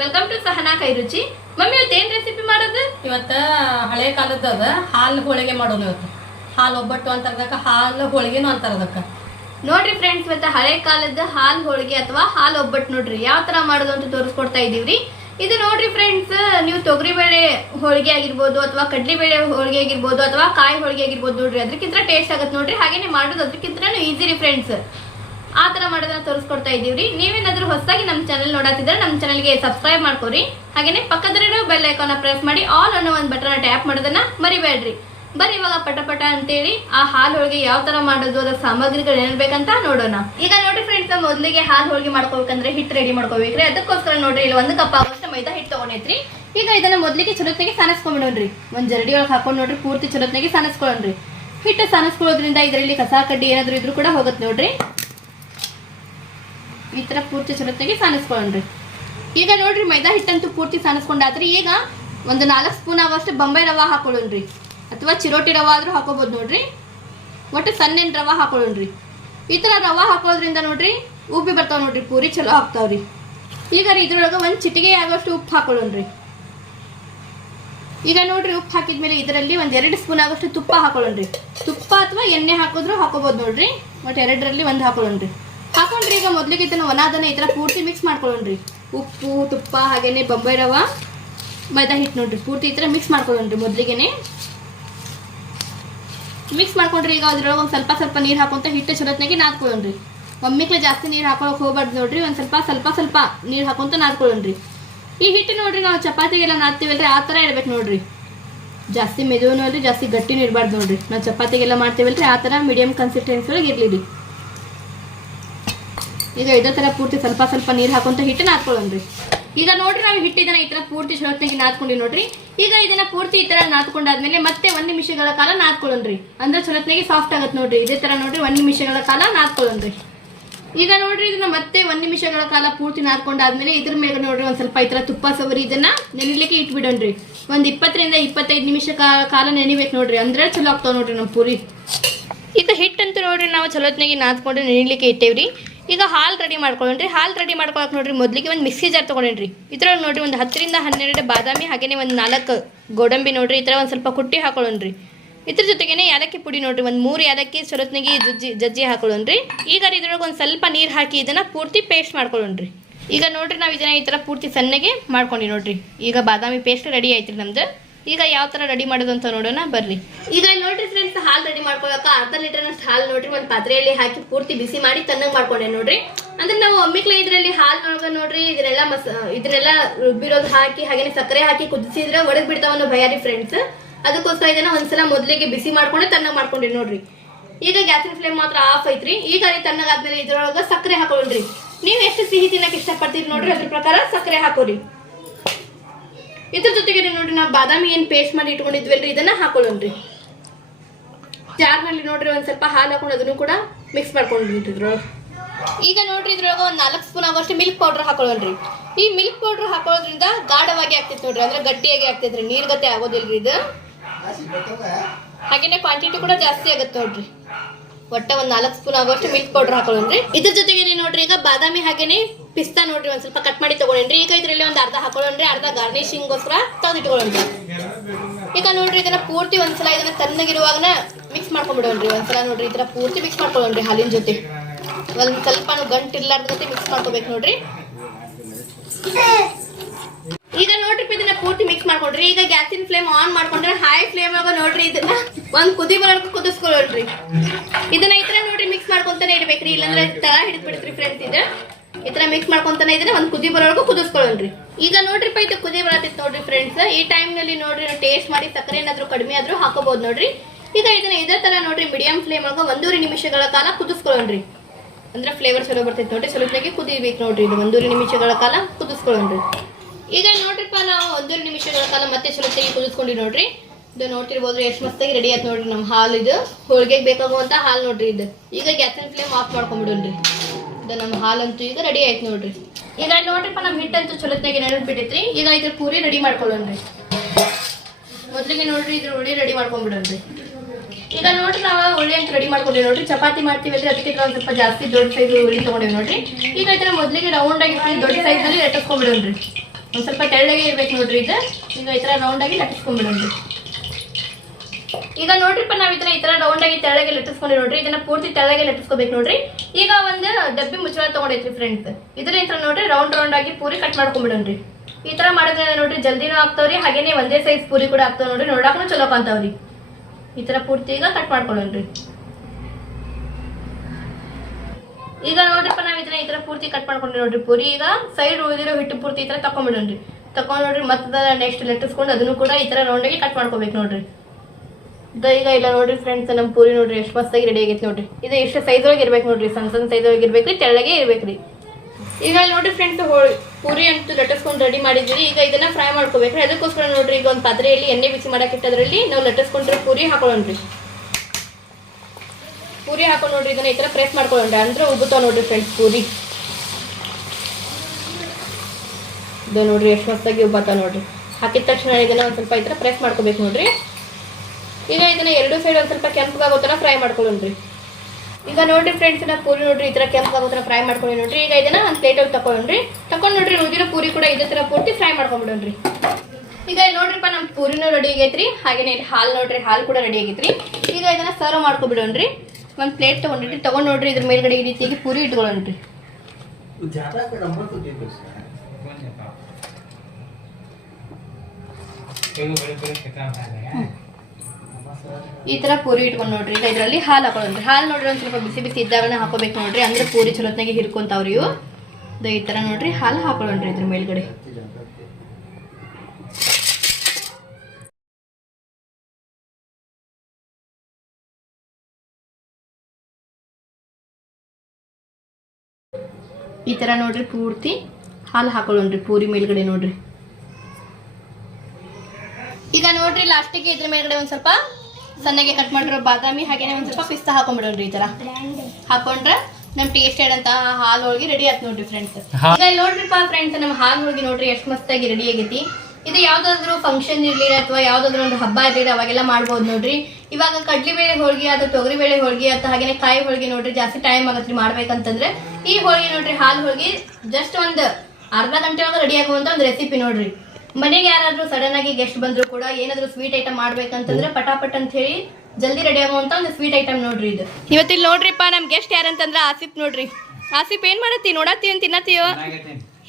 Welcome to Sahana ಕೈ ರುಚಿ mummy ಇವತ್ತು ಏನ್ ರೆಸಿಪಿ ಮಾಡೋದು? ಇವತ್ತ ಹಳೆ ಕಾಲದ ಅದ. ಹಾಲು ಹೋಳಿಗೆ ಮಾಡೋದು ಇವತ್ತು. ಹಾಲು ಒಬ್ಬಟ್ಟು ಅಂತಾರದಕ್ಕ ಹಾಲು ಹೋಳಿಗೆನು ಅಂತಾರದಕ್ಕ. ನೋಡ್ರಿ ಫ್ರೆಂಡ್ಸ್ ಇವತ್ತು ಹಳೆ ಕಾಲದ ಹಾಲು ಹೋಳಿಗೆ ಅಥವಾ ಹಾಲು ಒಬ್ಬಟ್ಟು ನೋಡ್ರಿ. ಯಾವ ತರ ಮಾಡೋದು ಅಂತ ತೋರಿಸ್ಕೊಡ್ತಾ ಇದೀವ್ರಿ. ಇದು ನೋಡ್ರಿ ಫ್ರೆಂಡ್ಸ್ ನೀವು ತೊಗರಿಬೇಳೆ ಹೋಳಿಗೆ ಆಗಿರ್ಬೋದು ಅಥವಾ ಕಡ್ಲಿಬೇಳೆ ಹೋಳಿಗೆ ಆಗಿರ್ಬೋದು ಅಥವಾ ಕಾಯಿ ಹೋಳಿಗೆ ಆಗಿರ್ಬೋದು ನೋಡ್ರಿ. ಅದಕ್ಕಿಂತ ಟೇಸ್ಟ್ ಆಗುತ್ತೆ ನೋಡ್ರಿ. ಹಾಗೇನೆ ಮಾಡೋದು ಅದಕ್ಕಿಂತ ಈಸಿ ರೀ ಫ್ರೆಂಡ್ಸ್ ಆ ತರ ಮಾಡೋದನ್ನ ತೋರಿಸ್ಕೊಡ್ತಾ ಇದೀವ್ರಿ ನೀವೇನಾದ್ರೂ ಹೊಸದಾಗಿ ನಮ್ಮ ಚಾನೆಲ್ ನೋಡತ್ತಿದ್ರೆ ನಮ್ಮ ಚಾನೆಲ್ಗೆ ಸಬ್ಸ್ಕ್ರೈಬ್ ಮಾಡ್ಕೊರಿ. ಹಾಗೇನೆ ಪಕ್ಕದಲ್ಲಿರೋ ಬೆಲ್ ಐಕಾನ್ ಪ್ರೆಸ್ ಮಾಡಿ ಆಲ್ ಅನ್ನೋ ಒಂದು ಬಟನ್ ಟ್ಯಾಪ್ ಮಾಡೋದನ್ನ ಮರಿಬೇಡ್ರಿ. ಬರೀ ಇವಾಗ ಪಟ ಪಟ ಅಂತೇಳಿ ಆ ಹಾಲು ಹೋಳಿಗೆ ಯಾವ ತರ ಮಾಡೋದು, ಅದರ ಸಾಮಗ್ರಿಗಳು ಬೇಕಂತ ನೋಡೋಣ. ಈಗ ನೋಡಿ ಫ್ರೆಂಡ್ಸ್ ಮೊದಲಿಗೆ ಹಾಲು ಹೋಳಿಗೆ ಮಾಡ್ಕೋಬೇಕಂದ್ರೆ ಹಿಟ್ಟು ರೆಡಿ ಮಾಡ್ಕೋಬೇಕ್ರಿ. ಅದಕ್ಕೋಸ್ಕರ ನೋಡ್ರಿ ಇಲ್ಲಿ ಒಂದು ಕಪ್ ಆಗೋಷ್ಟು ಮೈದಾ ಹಿಟ್ಟು ತಗೊಂಡೈತ್ರಿ. ಈಗ ಇದನ್ನ ಮೊದಲಿಗೆ ಚಲೋತ್ನಾಗೆ ಸಾನಿಸ್ಕೊಂಡ್ಬಿಡೋಣ್ರಿ ಒಂದ್ ಜರಡಿ ಒಳಗೆ ಹಾಕೊಂಡ್ ನೋಡ್ರಿ, ಪೂರ್ತಿ ಚಲೋತ್ನಾಗೆ ಸಾನಿಸ್ಕೊಳ್ಳೋಣ್ರಿ. ಹಿಟ್ಟು ಸಾನಿಸ್ಕೊಳ್ಳೋದ್ರಿಂದ ಇದರಲ್ಲಿ ಕಸ ಕಡ್ಡಿ ಏನಾದ್ರು ಇದ್ರೂ ಕೂಡ ಹೋಗುತ್ತೆ ನೋಡ್ರಿ. ಈ ಥರ ಪೂರ್ತಿ ಚಲೋತ್ನಾಗೆ ಸಾನಿಸ್ಕೊಂಡ್ರಿ. ಈಗ ನೋಡ್ರಿ ಮೈದಾ ಹಿಟ್ಟಂತೂ ಪೂರ್ತಿ ಸಾನಿಸ್ಕೊಂಡಾದ್ರಿ, ಈಗ ಒಂದು ನಾಲ್ಕು ಸ್ಪೂನ್ ಆಗೋಷ್ಟು ಬೊಂಬೆ ರವಾ ಹಾಕೊಳ್ಳೋಣ್ರಿ. ಅಥವಾ ಚಿರೋಟಿ ರವ ಆದರೂ ಹಾಕೋಬಹುದು ನೋಡ್ರಿ. ಒಟ್ಟು ಸಣ್ಣ ರವಾ ಹಾಕೊಳ್ಳೋಣ್ರಿ. ಈ ಥರ ರವಾ ಹಾಕೋದ್ರಿಂದ ನೋಡ್ರಿ, ಉಬ್ಬಿ ಬರ್ತಾವ ನೋಡ್ರಿ, ಪೂರಿ ಚಲೋ ಆಗ್ತಾವ್ರಿ. ಈಗ ರೀ ಇದ್ರೊಳಗೆ ಒಂದು ಚಿಟಿಗೆ ಆಗೋಷ್ಟು ಉಪ್ಪು ಹಾಕೊಳ್ಳೋಣ್ರಿ. ಈಗ ನೋಡ್ರಿ ಉಪ್ಪು ಹಾಕಿದ್ಮೇಲೆ ಇದರಲ್ಲಿ ಒಂದು ಎರಡು ಸ್ಪೂನ್ ಆಗೋಷ್ಟು ತುಪ್ಪ ಹಾಕೊಳ್ಳೋಣ್ರಿ. ತುಪ್ಪ ಅಥವಾ ಎಣ್ಣೆ ಹಾಕಿದ್ರು ಹಾಕೋಬಹುದು ನೋಡ್ರಿ, ಒಟ್ಟು ಎರಡರಲ್ಲಿ ಒಂದು ಹಾಕೊಳ್ಳೋಣ್ರಿ. ಹಾಕೊಂಡ್ರಿ ಈಗ ಮೊದ್ಲಿಗೆ ಇದನ್ನ ಒಣದನ್ನ ಈ ತರ ಪೂರ್ತಿ ಮಿಕ್ಸ್ ಮಾಡ್ಕೊಳ್ಳೋಣ್ರಿ. ಉಪ್ಪು, ತುಪ್ಪ ಹಾಗೇನೆ ಬೊಂಬೈ ರವ, ಮೈದಾ ಹಿಟ್ಟು ನೋಡ್ರಿ. ಪೂರ್ತಿ ಈ ತರ ಮಿಕ್ಸ್ ಮಾಡ್ಕೊಳ್ಳೋಣ್ರಿ ಮೊದ್ಲಿಗೆನೆ. ಮಿಕ್ಸ್ ಮಾಡ್ಕೊಂಡ್ರಿ ಈಗ ಅದ್ರೊಳಗೆ ಒಂದು ಸ್ವಲ್ಪ ಸ್ವಲ್ಪ ನೀರು ಹಾಕೊಂತ ಹಿಟ್ಟು ಚಲೋತ್ನಾಗೆ ನಾದ್ಕೊಳ್ಳೋಣ್ರಿ. ಒಮ್ಮಿಕ್ಲೆ ಜಾಸ್ತಿ ನೀರು ಹಾಕೊಳಕ್ ಹೋಗ್ಬಾರ್ದು ನೋಡ್ರಿ. ಒಂದು ಸ್ವಲ್ಪ ಸ್ವಲ್ಪ ಸ್ವಲ್ಪ ನೀರು ಹಾಕೊಂತ ನಾದ್ಕೊಳ್ಳೋಣ್ರಿ. ಈ ಹಿಟ್ಟು ನೋಡ್ರಿ ನಾವು ಚಪಾತಿಗೆಲ್ಲ ನಾದ್ತೀವಲ್ರಿ, ಆ ಥರ ಇರ್ಬೇಕು ನೋಡ್ರಿ. ಜಾಸ್ತಿ ಮೆದುವೂ ಜಾಸ್ತಿ ಗಟ್ಟಿನೂ ಇರಬಾರ್ದು ನೋಡ್ರಿ. ನಾವು ಚಪಾತಿಗೆಲ್ಲ ಮಾಡ್ತೀವಲ್ರಿ, ಆ ಥರ ಮೀಡಿಯಂ ಕನ್ಸಿಸ್ಟೆನ್ಸಿ ಒಳಗೆ ಇರ್ಲಿ ಈಗ ಇದೇ ಥರ ಪೂರ್ತಿ ಸ್ವಲ್ಪ ಸ್ವಲ್ಪ ನೀರು ಹಾಕೊಂತ ಹಿಟ್ಟು ಹಾಕೊಳ್ಳೋಣ್ರಿ. ಈಗ ನೋಡ್ರಿ ನಾವು ಹಿಟ್ಟಿದನ್ನ ಈ ತರ ಪೂರ್ತಿ ಶೋತ್ನಿಗೆ ನಾದ್ಕೊಂಡಿವಿ ನೋಡ್ರಿ. ಈಗ ಇದನ್ನ ಪೂರ್ತಿ ಈ ತರ ನಾದ್ಕೊಂಡಾದ್ಮೇಲೆ ಮತ್ತೆ ಒಂದ್ ನಿಮಿಷಗಳ ಕಾಲ ನಾದ್ಕೊಳ್ಳೋಣ್ರಿ. ಅಂದ್ರೆ ಚಲೋತ್ನಾಗಿ ಸಾಫ್ಟ್ ಆಗತ್ ನೋಡ್ರಿ. ಇದೇ ತರ ನೋಡ್ರಿ ಒಂದ್ ನಿಮಿಷಗಳ ಕಾಲ ನಾದ್ಕೊಳ್ಳೋಣ್ರಿ. ಈಗ ನೋಡ್ರಿ ಇದನ್ನ ಮತ್ತೆ ಒಂದ್ ನಿಮಿಷಗಳ ಕಾಲ ಪೂರ್ತಿ ನಾದ್ಕೊಂಡಾದ್ಮೇಲೆ ಇದ್ರ ಮೇಲೆ ನೋಡ್ರಿ ಒಂದ್ ಸ್ವಲ್ಪ ಈ ತರ ತುಪ್ಪ ಸವರಿ ಇದನ್ನ ನೆನಿಲಿಕ್ಕೆ ಇಟ್ಬಿಡೋಣ್ರಿ. ಒಂದ್ ಇಪ್ಪತ್ತರಿಂದ ಇಪ್ಪತ್ತೈದು ನಿಮಿಷ ಕಾಲ ನೆನಿಬೇಕು ನೋಡ್ರಿ. ಅಂದ್ರೆ ಚಲೋ ಆಗ್ತಾವ ನೋಡ್ರಿ ನಮ್ಮ ಪೂರಿ. ಈಗ ಹಿಟ್ಟಂತೂ ನೋಡ್ರಿ ನಾವು ಚಲೋತ್ನಾಗಿ ನಾದ್ಕೊಂಡ್ರೆ ನೆನಿಲಿಕ್ಕೆ ಇಟ್ಟೇವ್ರಿ. ಈಗ ಹಾಲ್ ರೆಡಿ ಮಾಡ್ಕೊಳ್ಳೋಣ್ರಿ. ಹಾಲ್ ರೆಡಿ ಮಾಡ್ಕೊಳಕ್ ನೋಡ್ರಿ, ಮೊದ್ಲಿಗೆ ಒಂದು ಮಿಕ್ಸಿ ಜಾರ್ ತಗೊಂಡೇನ್ರಿ. ಇದ್ರೊಳಗೆ ನೋಡ್ರಿ, ಒಂದು ಹತ್ತರಿಂದ ಹನ್ನೆರಡು ಬಾದಾಮಿ ಹಾಗೆಯೇ ಒಂದು ನಾಲ್ಕು ಗೋಡಂಬಿ ನೋಡ್ರಿ, ಈ ಥರ ಒಂದು ಸ್ವಲ್ಪ ಕುಟ್ಟಿ ಹಾಕೊಳ್ಳೋಣ್ರಿ. ಇದ್ರ ಜೊತೆಗೇನೆ ಯಾಲಕ್ಕಿ ಪುಡಿ ನೋಡ್ರಿ, ಒಂದು ಮೂರು ಯಾಲಕ್ಕಿ ಸೊರತ್ನಿಗೆ ಜಜ್ಜಿ ಜಜ್ಜಿ ಹಾಕೊಳ್ಳೋಣ್ರಿ. ಈಗ ಇದ್ರೊಳಗೆ ಒಂದು ಸ್ವಲ್ಪ ನೀರು ಹಾಕಿ ಇದನ್ನ ಪೂರ್ತಿ ಪೇಸ್ಟ್ ಮಾಡ್ಕೊಳ್ಳೋಣ್ರಿ. ಈಗ ನೋಡ್ರಿ ನಾವು ಇದನ್ನ ಈ ಥರ ಪೂರ್ತಿ ಸಣ್ಣಗೆ ಮಾಡ್ಕೊಂಡಿ ನೋಡ್ರಿ. ಈಗ ಬಾದಾಮಿ ಪೇಸ್ಟ್ ರೆಡಿ ಆಯ್ತ್ರಿ ನಮ್ದು. ಈಗ ಯಾವ ತರ ರೆಡಿ ಮಾಡೋದು ಅಂತ ನೋಡೋಣ ಬರ್ರಿ ಈಗ ನೋಡ್ರಿ ಫ್ರೆಂಡ್ಸ್ ಹಾಲು ರೆಡಿ ಮಾಡ್ಕೊಳಕ ಅರ್ಧ ಲೀಟರ್ ಅಷ್ಟು ಹಾಲು ನೋಡ್ರಿ, ಒಂದು ಪಾತ್ರೆಯಲ್ಲಿ ಹಾಕಿ ಪೂರ್ತಿ ಬಿಸಿ ಮಾಡಿ ತನ್ನಗೆ ಮಾಡ್ಕೊಂಡೆ ನೋಡ್ರಿ. ಅಂದ್ರೆ ನಾವು ಒಮ್ಮಿಕ್ಲೆ ಇದರಲ್ಲಿ ಹಾಲಿನೊಳಗೆ ನೋಡ್ರಿ, ಇದನ್ನೆಲ್ಲ ಮಸ ಇದನ್ನೆಲ್ಲ ರುಬ್ಬಿರೋದು ಹಾಕಿ, ಹಾಗೇನೆ ಸಕ್ಕರೆ ಹಾಕಿ ಕುದಿಸಿದ್ರೆ ಒಡೆದ್ ಬಿಡ್ತಾವ ಅನ್ನೋ ಭಯ ರೀ ಫ್ರೆಂಡ್ಸ್ ಅದಕ್ಕೋಸ್ಕರ ಇದನ್ನ ಒಂದ್ಸಲ ಮೊದಲಿಗೆ ಬಿಸಿ ಮಾಡ್ಕೊಂಡೆ ತನ್ನಗೆ ಮಾಡ್ಕೊಂಡ್ರಿ ನೋಡ್ರಿ. ಈಗ ಗ್ಯಾಸಿನ ಫ್ಲೇಮ್ ಮಾತ್ರ ಆಫ್ ಐತ್ರಿ. ಈಗ ರೀ ತಣ್ಣಗಾದ್ಮೇಲೆ ಇದ್ರೊಳಗೆ ಸಕ್ಕರೆ ಹಾಕೊಳ್ರಿ ನೀವು ಎಷ್ಟು ಸಿಹಿ ತಿನ್ನಕ್ಕೆ ಇಷ್ಟಪಡ್ತೀರಿ ನೋಡ್ರಿ? ಅದ್ರ ಪ್ರಕಾರ ಸಕ್ಕರೆ ಹಾಕೋರಿ. ಇದ್ರ ಜೊತೆಗೆ ನೋಡ್ರಿ ನಾವು ಬಾದಾಮಿ ಏನ್ ಪೇಸ್ಟ್ ಮಾಡಿ ಇಟ್ಕೊಂಡಿದ್ವಲ್ರಿ? ಇದನ್ನ ಹಾಕೊಳ್ಳೋಣ್ರಿ. ಜಾರ್ನಲ್ಲಿ ನೋಡ್ರಿ ಒಂದ್ ಸ್ವಲ್ಪ ಹಾಲು ಹಾಕೊಂಡು ಅದನ್ನು ಕೂಡ ಮಿಕ್ಸ್ ಮಾಡ್ಕೊಂಡ್ಬಿಟ್ಟಿದ್ರು ಈಗ ನೋಡ್ರಿ ಇದ್ರೊಳಗೆ ಒಂದ್ ನಾಲ್ಕು ಸ್ಪೂನ್ ಆಗೋಷ್ಟು ಮಿಲ್ಕ್ ಪೌಡರ್ ಹಾಕೊಳ್ಳೋಣ್ರಿ. ಈ ಮಿಲ್ಕ್ ಪೌಡರ್ ಹಾಕೊಳ್ಳೋದ್ರಿಂದ ಗಾಢವಾಗಿ ಆಗ್ತೈತೆ ನೋಡ್ರಿ, ಅಂದ್ರೆ ಗಟ್ಟಿಯಾಗಿ ಆಗ್ತೈತ್ರಿ, ನೀರ್ ಗತಿ ಆಗೋದಿಲ್ರಿ ಇದು. ಹಾಗೇನೆ ಕ್ವಾಂಟಿಟಿ ಕೂಡ ಜಾಸ್ತಿ ಆಗುತ್ತೆ ನೋಡ್ರಿ. ಒಟ್ಟ ಒಂದ್ ನಾಲ್ಕು ಸ್ಪೂನ್ ಆಗೋಷ್ಟು ಮಿಲ್ಕ್ ಪೌಡರ್ ಹಾಕೊಳ್ಳೋಣ್ರಿ. ಇದ್ರ ಜೊತೆಗೆ ನೋಡ್ರಿ ಈಗ ಬಾದಾಮಿ ಹಾಗೇನೆ ಪಿಸ್ತಾ ನೋಡ್ರಿ, ಒಂದ್ ಸ್ವಲ್ಪ ಕಟ್ ಮಾಡಿ ತಗೊಂಡ್ರಿ ಈಗ ಇದ್ರಲ್ಲಿ ಒಂದ್ ಅರ್ಧ ಹಾಕೊಳ್ಳೋಣ್ರಿ, ಅರ್ಧ ಗಾರ್ನಿಶಿಂಗ್ಗೋಸ್ಕರ ತೆಗೆದಿಟ್ಕೊಳ್ಳೋಣ್ರಿ. ಈಗ ನೋಡ್ರಿ, ಇದನ್ನ ಪೂರ್ತಿ ಒಂದ್ಸಲ ಇದನ್ನ ತಣ್ಣಗಿರುವಾಗನ ಮಿಕ್ಸ್ ಮಾಡ್ಕೊಂಡ್ಬಿಡೋಣ್ರಿ ಒಂದ್ಸಲ ನೋಡ್ರಿ ತರ ಪೂರ್ತಿ ಮಿಕ್ಸ್ ಮಾಡ್ಕೊಳ್ಳೋಣ್ರಿ ಹಾಲಿನ ಜೊತೆ. ಒಂದ್ ಸ್ವಲ್ಪ ಗಂಟು ಇರ್ಲಾರ್ದ ಜೊತೆ ಮಿಕ್ಸ್ ಮಾಡ್ಕೋಬೇಕು ನೋಡ್ರಿ. ಈಗ ನೋಡ್ರಿ ಇದನ್ನ ಪೂರ್ತಿ ಮಿಕ್ಸ್ ಮಾಡ್ಕೊಂಡ್ರಿ. ಈಗ ಗ್ಯಾಸಿನ ಫ್ಲೇಮ್ ಆನ್ ಮಾಡ್ಕೊಂಡ್ರೆ ಹೈ ಫ್ಲೇಮ್ ಆಗ ನೋಡ್ರಿ, ಇದನ್ನ ಒಂದ್ ಕುದಿ ಬರೋಕೆ ಕುದಿಸ್ಕೊಳ್ಳೋಣ್ರಿ. ಇದನ್ನ ಇತರ ತರ ನೋಡ್ರಿ ಮಿಕ್ಸ್ ಮಾಡ್ಕೊಂತಾನೆ ಇಡ್ಬೇಕ್ರಿ. ಇಲ್ಲಾಂದ್ರೆ ತಳ ಹಿಡಿದ್ಬಿಡ್ತ್ರಿ ಫ್ರೆಂಡ್ಸ್ ಇದು. ಈ ತರ ಮಿಕ್ಸ್ ಮಾಡ್ಕೊಂತಾನೆ ಇದ್ರೆ ಒಂದ್ ಕುದಿ ಬರೋರ್ಗು ಕುದಿಸ್ಕೊಳ್ಳೋಣ್ರಿ. ಈಗ ನೋಡ್ರಿ ಪಾ ಇದು ಕುದಿ ಬರತ್ತಿತ್ತು ನೋಡ್ರಿ ಫ್ರೆಂಡ್ಸ್ ಈ ಟೈಮ್ನಲ್ಲಿ ನೋಡ್ರಿ ಟೇಸ್ಟ್ ಮಾಡಿ ಸಕ್ಕರೆ ಏನಾದ್ರೂ ಕಡಿಮೆ ಆದ್ರೂ ಹಾಕೋಬಹುದು ನೋಡ್ರಿ. ಈಗ ಇದನ್ನ ಇದೇ ತರ ನೋಡ್ರಿ ಮೀಡಿಯಂ ಫ್ಲೇಮ್ ಒಳಗ ಒಂದೂವರೆ ನಿಮಿಷಗಳ ಕಾಲ ಕುದಿಸ್ಕೊಳ್ಳೋಣ್ರಿ. ಅಂದ್ರೆ ಫ್ಲೇವರ್ ಚಲೋ ಬರ್ತೈತೆ ನೋಡ್ರಿ ಸ್ವಲ್ಪನಾಗೆ ಕುದಿಬೇಕು ನೋಡ್ರಿ ಇದು ಒಂದೂವರೆ ನಿಮಿಷಗಳ ಕಾಲ ಕುದಿಸ್ಕೊಳ್ಳೋಣ್ರಿ. ಈಗ ನೋಡ್ರಿಪ್ಪ ನಾವು ಒಂದೂರಿ ನಿಮಿಷಗಳ ಕಾಲ ಮತ್ತೆ ಚಲೋತ್ತಾಗಿ ಕುದಿಸ್ಕೊಂಡಿ ನೋಡ್ರಿ. ಇದು ನೋಡ್ತಿರ್ಬೋದು ಎಷ್ಟು ಮಸ್ತಾಗಿ ರೆಡಿ ಆಯ್ತು ನೋಡ್ರಿ ನಮ್ಮ ಹಾಲು ಇದು. ಹೋಳಿಗೆಗೆ ಬೇಕಾಗುವಂತ ಹಾಲು ನೋಡ್ರಿ ಇದು. ಈಗ ಗ್ಯಾಸಿನ ಫ್ಲೇಮ್ ಆಫ್ ಮಾಡ್ಕೊಂಡ್ಬಿಡೋಣ್ರಿ ಇದು ನಮ್ಮ ಹಾಲಂತೂ ಈಗ ರೆಡಿ ಆಯ್ತು ನೋಡ್ರಿ. ಈಗ ನೋಡ್ರಿಪ್ಪ ನಮ್ಮ ಹಿಟ್ಟಂತೂ ಚಲೋತ್ನಾಗೆ ನೆನಪು ಬಿಟ್ಟೈತ್ರಿ. ಈಗ ಇದ್ರ ಪೂರಿ ರೆಡಿ ಮಾಡ್ಕೊಳ್ಳೋಣ್ರಿ. ಮೊದಲಿಗೆ ನೋಡ್ರಿ, ಇದ್ರ ಹುಳಿ ರೆಡಿ ಮಾಡ್ಕೊಂಡ್ಬಿಡೋಣ್ರಿ ಈಗ ನೋಡ್ರಿ, ನಾವು ಹುಳಿ ಅಂತ ರೆಡಿ ಮಾಡ್ಕೊಂಡ್ರಿ ನೋಡ್ರಿ. ಚಪಾತಿ ಮಾಡ್ತೀವಿ ಅಂದ್ರೆ ಅದಕ್ಕೆ ಒಂದು ಸ್ವಲ್ಪ ಜಾಸ್ತಿ ದೊಡ್ಡ ಸೈಜ್ ಉಳ್ಳಿ ತಗೊಂಡಿವಿ ನೋಡ್ರಿ. ಈಗ ಇದನ್ನ ಮೊದಲಿಗೆ ರೌಂಡ್ ಆಗಿ ದೊಡ್ಡ ಸೈಜ್ ಅಲ್ಲಿ ಲಟ್ಟಿಸ್ಕೊಂಡ್ಬಿಡೋಣ್ರಿ ಒಂದ್ ಸ್ವಲ್ಪ ತೆಳ್ಳಗೆ ಇರ್ಬೇಕು ನೋಡ್ರಿ ಇದು. ಈಗ ಈ ತರ ರೌಂಡ್ ಆಗಿ ಲಟ್ಟಿಸ್ಕೊಂಡ್ಬಿಡೋಣ್ರಿ ಈಗ ನೋಡ್ರಿಪ್ಪ ನಾವ್ ಇದನ್ನ ಈ ತರ ರೌಂಡ್ ಆಗಿ ತೆಳಗೆ ಲಟ್ಟಿಸ್ಕೊಂಡಿ ನೋಡ್ರಿ, ಇದನ್ನ ಪೂರ್ತಿ ತೆಳಗೆ ಲಟ್ಟಿಸ್ಕೋಬೇಕು ನೋಡ್ರಿ. ಈಗ ಒಂದು ಡಬ್ಬಿ ಮುಚ್ಚಳ ತಗೊಂಡೈತ್ರಿ ಫ್ರೆಂಡ್ಸ್ ಇದರಿಂದ ನೋಡ್ರಿ ರೌಂಡ್ ರೌಂಡ್ ಆಗಿ ಪೂರಿ ಕಟ್ ಮಾಡ್ಕೊಂಡ್ಬಿಡೋಣ್ರಿ ಈ ತರ ಮಾಡಿದ್ರೆ ನೋಡ್ರಿ ಜಲ್ದಿನೂ ಆಗ್ತಾವ್ರಿ, ಹಾಗೇನೆ ಒಂದೇ ಸೈಜ್ ಪೂರಿ ಕೂಡ ಆಗ್ತಾವ ನೋಡ್ರಿ, ನೋಡಾಕನು ಚಲೋ ಕಾಣ್ತಾವ್ರಿ. ಈ ತರ ಪೂರ್ತಿ ಈಗ ಕಟ್ ಮಾಡ್ಕೊಳ್ಳೋಣ್ರಿ. ಈಗ ನೋಡ್ರಿಪ್ಪ ನಾವ್ ಇದನ್ನ ಈ ತರ ಪೂರ್ತಿ ಕಟ್ ಮಾಡ್ಕೊಂಡ್ರಿ ನೋಡ್ರಿ ಪೂರಿ. ಈಗ ಸೈಡ್ ಉಳಿದಿರೋ ಹಿಟ್ಟು ಪೂರ್ತಿ ಈ ತರ ತಕೊಂಡ್ಬಿಡೋಣ್ರಿ ತಕೊಂಡ್ ನೋಡ್ರಿ ಮತ್ತದ ನೆಕ್ಸ್ಟ್ ಲಟ್ಟಿಸ್ಕೊಂಡು ಅದನ್ನು ಕೂಡ ಈ ತರ ರೌಂಡ್ ಆಗಿ ಕಟ್ ಮಾಡ್ಕೋಬೇಕು ನೋಡ್ರಿ. ಈಗ ಇಲ್ಲ ನೋಡ್ರಿ ಫ್ರೆಂಡ್ಸ್ ನಮ್ಮ ಪೂರಿ ನೋಡ್ರಿ ಎಷ್ಟು ಮಸ್ತಾಗಿ ರೆಡಿ ಆಗೈತಿ ನೋಡ್ರಿ. ಇದು ಎಷ್ಟು ಸೈಜ್ ಒಳಗೆ ಇರ್ಬೇಕು ನೋಡ್ರಿ, ಸಣ್ಣ ಸಣ್ಣ ಸೈಜ್ ಒಳಗೆ ಇರ್ಬೇಕ್ರಿ ತೆಳ್ಳಗೆ ಇರ್ಬೇಕ್ರಿ. ಈಗ ಇಲ್ಲಿ ನೋಡ್ರಿ ಫ್ರೆಂಡ್ಸ್ ಪೂರಿ ಅಂತ ಲಟ್ಟಿಸ್ಕೊಂಡು ರೆಡಿ ಮಾಡಿದ್ವಿ ಈಗ ಇದನ್ನ ಫ್ರೈ ಮಾಡ್ಕೋಬೇಕ್ರಿ. ಅದಕ್ಕೋಸ್ಕರ ನೋಡ್ರಿ, ಈಗ ಒಂದು ಪಾತ್ರೆಯಲ್ಲಿ ಎಣ್ಣೆ ಬಿಸಿ ಮಾಡಕ್ ಇಟ್ಟದ್ರಲ್ಲಿ ನಾವು ಲಟ್ಟಿಸ್ಕೊಂಡ್ರೆ ಪೂರಿ ಹಾಕೊಳ್ಳೋಣ್ರಿ. ಪೂರಿ ಹಾಕೊಂಡು ನೋಡ್ರಿ, ಇದನ್ನ ಈ ತರ ಪ್ರೆಸ್ ಮಾಡ್ಕೊಳ್ಳೋಣ್ರಿ. ಅಂದ್ರೆ ಉಬ್ಬುತ್ತಾವ ನೋಡ್ರಿ ಫ್ರೆಂಡ್ಸ್ ಪೂರಿ. ಇದು ನೋಡ್ರಿ ಎಷ್ಟು ಮಸ್ತಾಗಿ ಉಬ್ಬತ್ತಾವ ನೋಡ್ರಿ. ಹಾಕಿದ ತಕ್ಷಣ ಇದನ್ನ ಒಂದು ಸ್ವಲ್ಪ ಈ ತರ ಪ್ರೆಸ್ ಮಾಡ್ಕೋಬೇಕು ನೋಡ್ರಿ. ಈಗ ಇದನ್ನ ಎರಡು ಸೈಡ್ ಒಂದು ಸ್ವಲ್ಪ ಕೆಂಪಗಾಗೋ ಥರ ಫ್ರೈ ಮಾಡ್ಕೊಳ್ಳೋಣ್ರಿ. ಈಗ ನೋಡ್ರಿ ಫ್ರೆಂಡ್ಸ್ ನಾ ಪೂರಿ ನೋಡ್ರಿ ಈ ಥರ ಕೆಂಪಗಾಗೋ ಫ್ರೈ ಮಾಡ್ಕೊಳ್ಳಿ ನೋಡ್ರಿ. ಈಗ ಇದನ್ನ ಒಂದು ಪ್ಲೇಟಲ್ಲಿ ತಗೊಂಡ್ರಿ ತಗೊಂಡು ನೋಡ್ರಿ ರುದಿರೋ ಪೂರಿ ಕೂಡ ಇದೇ ತರ ಪೂರ್ತಿ ಫ್ರೈ ಮಾಡ್ಕೊಂಡ್ಬಿಡೋಣ್ರಿ ಈಗ ನೋಡ್ರಿಪ್ಪ ನಮ್ಮ ಪೂರಿನೂ ರೆಡಿ ಆಗೈತ್ರಿ. ಹಾಗೇನೇ ಹಾಲು ನೋಡ್ರಿ, ಹಾಲು ಕೂಡ ರೆಡಿ ಆಗೈತ್ರಿ. ಈಗ ಇದನ್ನ ಸರ್ವ್ ಮಾಡ್ಕೊಬಿಡೋಣ್ರಿ. ಒಂದು ಪ್ಲೇಟ್ ತೊಗೊಂಡಿರಿ ತಗೊಂಡು ನೋಡ್ರಿ ಇದ್ರ ಮೇಲ್ಗಡೆ ಈ ರೀತಿಯಾಗಿ ಪೂರಿ ಇಟ್ಕೊಳ್ಳೋಣ್ರಿ. ಹ್ಞೂ ಈ ತರ ಪೂರಿ ಇಟ್ಕೊಂಡು ನೋಡ್ರಿ. ಇದ್ರಲ್ಲಿ ಇದರಲ್ಲಿ ಹಾಲು ಹಾಲ್ ಹಾಲು ನೋಡ್ರಿ, ಒಂದ್ ಸ್ವಲ್ಪ ಬಿಸಿ ಬಿಸಿ ಇದ್ದಾಗನೇ ಹಾಕೋಬೇಕು ನೋಡ್ರಿ. ಅಂದ್ರೆ ಪೂರಿ ಚಲೋತ್ನಾಗೆ ಹಿರ್ಕೊಂತಾವ್ರಿ ಇವು. ಈ ತರ ನೋಡ್ರಿ, ಹಾಲು ಹಾಕೊಳ್ಳೋಣ್ರಿ ಇದ್ರ ಮೇಲ್ಗಡೆ. ಈ ತರ ನೋಡ್ರಿ ಪೂರ್ತಿ ಹಾಲು ಹಾಕೊಳ್ಳೋಣ್ರಿ ಪೂರಿ ಮೇಲ್ಗಡೆ ನೋಡ್ರಿ. ಈಗ ನೋಡ್ರಿ ಲಾಸ್ಟಿಗೆ ಇದ್ರ ಮೇಲ್ಗಡೆ ಒಂದ್ ಸ್ವಲ್ಪ ಸಣ್ಣಗೆ ಕಟ್ ಮಾಡಿರೋ ಬಾದಾಮಿ ಹಾಗೇನೆ ಒಂದ್ ಸ್ವಲ್ಪ ಪಿಸ್ತಾ ಹಾಕೊಂಡ್ಬಿಡೋಣ್ರಿ ಈ ತರ. ಹಾಕೊಂಡ್ರೆ ನಮ್ ಟೇಸ್ಟ್ ಅಂತ ಹಾಲ್ ಹೋಳಿಗೆ ರೆಡಿ ಆಯ್ತು ನೋಡ್ರಿ ಫ್ರೆಂಡ್ಸ್ ಈಗ ಇಲ್ಲಿ ನೋಡ್ರಿಪ್ಪ ಫ್ರೆಂಡ್ಸ್ ನಮ್ಮ ಹಾಲ್ ಹೋಳಿಗೆ ನೋಡ್ರಿ ಎಷ್ಟು ಮಸ್ತಾಗಿ ರೆಡಿ ಆಗೈತಿ. ಇದು ಯಾವ್ದಾದ್ರು ಫಂಕ್ಷನ್ ಇರ್ಲಿ ಅಥವಾ ಯಾವ್ದಾದ್ರು ಒಂದು ಹಬ್ಬ ಇರ್ಲಿ ಅವಾಗೆಲ್ಲ ಮಾಡ್ಬೋದು ನೋಡ್ರಿ. ಇವಾಗ ಕಡ್ಲಿಬೇಳೆ ಹೋಳಿಗೆ ಅಥವಾ ತೊಗರಿಬೇಳೆ ಹೋಳಿಗೆ ಅಥವಾ ಹಾಗೆ ಕಾಯಿ ಹೋಳಿಗೆ ನೋಡ್ರಿ ಜಾಸ್ತಿ ಟೈಮ್ ಆಗತ್ರಿ ಮಾಡ್ಬೇಕಂತಂದ್ರೆ. ಈ ಹೋಳಿಗೆ ನೋಡ್ರಿ ಹಾಲು ಹೋಳಿಗೆ ಜಸ್ಟ್ ಒಂದ್ ಅರ್ಧ ಗಂಟೆ ಒಳಗೆ ರೆಡಿ ಆಗುವಂತ ಒಂದು ರೆಸಿಪಿ ನೋಡ್ರಿ. ಮನೆಗೆ ಯಾರಾದ್ರೂ ಸಡನ್ ಆಗಿ ಗೆಸ್ಟ್ ಬಂದ್ರು ಕೂಡ ಏನಾದ್ರೂ ಸ್ವೀಟ್ ಐಟಮ್ ಮಾಡ್ಬೇಕಂತಂದ್ರೆ ಪಟಾಪಟ್ ಅಂತ ಹೇಳಿ ಜಲ್ದಿ ರೆಡಿ ಆಗುವಂತ ಒಂದು ಸ್ವೀಟ್ ಐಟಮ್ ನೋಡ್ರಿ ಇದು. ಇವತ್ತಿಲ್ಲಿ ನೋಡ್ರಿಪ್ಪ ನಮ್ ಗೆಸ್ಟ್ ಯಾರಂತಂದ್ರ ಆಸಿಪ್ ನೋಡ್ರಿ. ಆಸಿಪ್ ಏನ್ ಮಾಡತ್ತಿ? ನೋಡತ್ತಿ ಅಂತ ತಿನ್ನತ್ತೀಯೋ?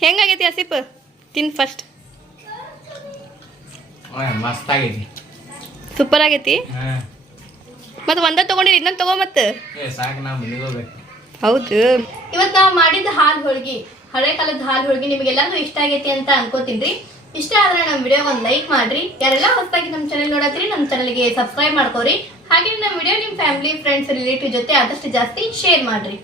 ಹೆಂಗಾಗೈತಿ ಆಸಿಪ್ ತಿನ್ ಫಸ್ಟ್ ಮಸ್ತ್ ಆಗೈತಿ ಸೂಪರ್ ಆಗೈತಿ? ಮತ್ತೆ ಒಂದ ತಗೊಂಡಿರಿ ಇನ್ನೊಂದ್ ತಗೋ ಮತ್ತೆ. ಹೌದು. ಇವತ್ತು ನಾವು ಮಾಡಿದ ಹಾಲು ಹೋಳಿಗೆ ಹಳೆ ಕಾಲದ ಹಾಲು ಹೋಳಿಗೆ ನಿಮಗೆಲ್ಲಾನು ಇಷ್ಟ ಆಗೈತಿ ಅಂತ ಅನ್ಕೋತೀನಿ ಇಷ್ಟ ಆದ್ರೆ ನಮ್ಮ ವಿಡಿಯೋ ಒಂದು ಲೈಕ್ ಮಾಡ್ರಿ. ಯಾರೆಲ್ಲ ಹೊಸದಾಗಿ ನಮ್ಮ ಚಾನೆಲ್ ನೋಡತ್ರಿ ನಮ್ಮ ಚಾನಲ್ಗೆ ಸಬ್ಸ್ಕ್ರೈಬ್ ಮಾಡ್ಕೋರಿ. ಹಾಗೆ ನಮ್ಮ ವಿಡಿಯೋ ನಿಮ್ಮ ಫ್ಯಾಮಿಲಿ ಫ್ರೆಂಡ್ಸ್ ರಿಲೇಟಿವ್ ಜೊತೆ ಆದಷ್ಟು ಜಾಸ್ತಿ ಶೇರ್ ಮಾಡ್ರಿ.